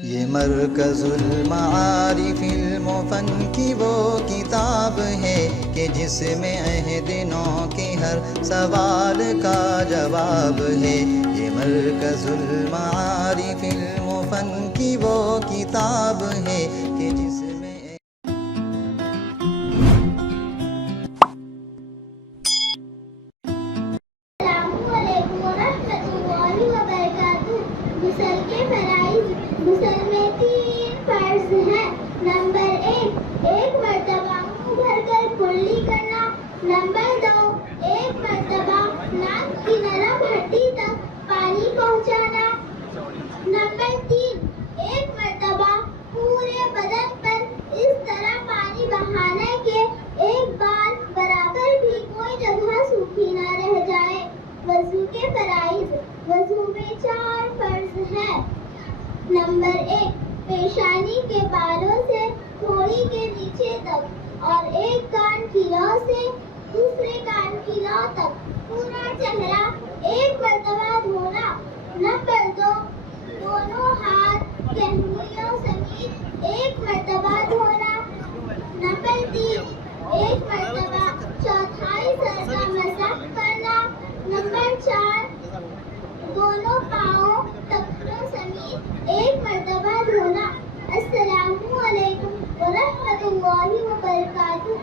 یہ مرکز المعارف المفن کی وہ کتاب ہے کہ جس میں عہد نو کے ہر سوال کا جواب ہے۔ یہ مرکز المعارف المفن کی وہ کتاب ہے کہ جس میں السلام علیکم ورحمۃ اللہ وبرکاتہ۔ غسل کے فرائض۔ غسل میں 3 فرض ہیں۔ نمبر 1 مرتبہ منہ بھر کر کلی کرنا۔ نمبر 2 ایک مرتبہ ناک کی نرم ہڈی تک پانی پہنچانا۔ نمبر 3 ایک مرتبہ پورے بدن پر اس طرح پانی بہانا کہ ایک بار برابر بھی کوئی جگہ سوکھی نہ رہ جائے۔ وضو کے فرائض۔ وضو میں 4 فرض ہیں۔ نمبر 1 پیشانی کے بالوں سے تھوڑی کے نیچے تک اور ایک کان کی لو سے دوسرے کان کی لو تک پورا چہرہ ایک مرتبہ دھونا۔ نمبر 2 دونوں ہاتھ کی انگلیوں سمیت ایک مرتبہ دھونا۔ نمبر 3 ایک مرتبہ چوتھائی سر کا مسح کرنا۔ نمبر 4 دونوں پاؤں ٹخنوں سمیت ایک مرتبہ دھونا۔ السلام علیکم ورحمۃ اللہ وبرکاتہ۔